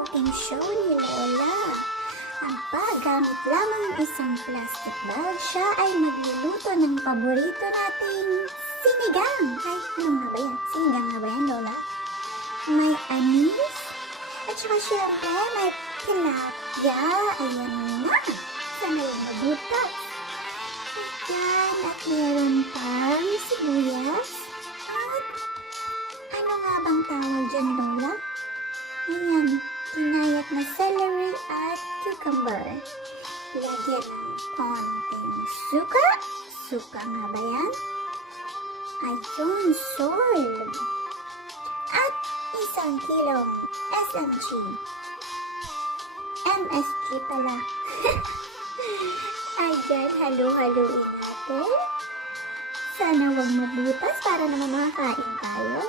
cooking show ni Lola. Gamit lamang ang isang plastic bag, siya ay magluluto ng paborito nating sinigang. Ay, ano nga ba yan? Sinigang nga ba yan, Lola? May anis, at saka syempre may tilapia. Ayan na, sana yung mabutas. Ayan, at meron pang sibuyas. At ano nga bang tawag dyan, Lola? Ayan, tinayat na celery at cucumber. Lagyan ng konting suka. Suka nga ba yan? Ayun, salt. At 1 kilong SMG. MSG pala. Ayan, halu-haluin natin. Sana wag mabutas para naman makakain tayo.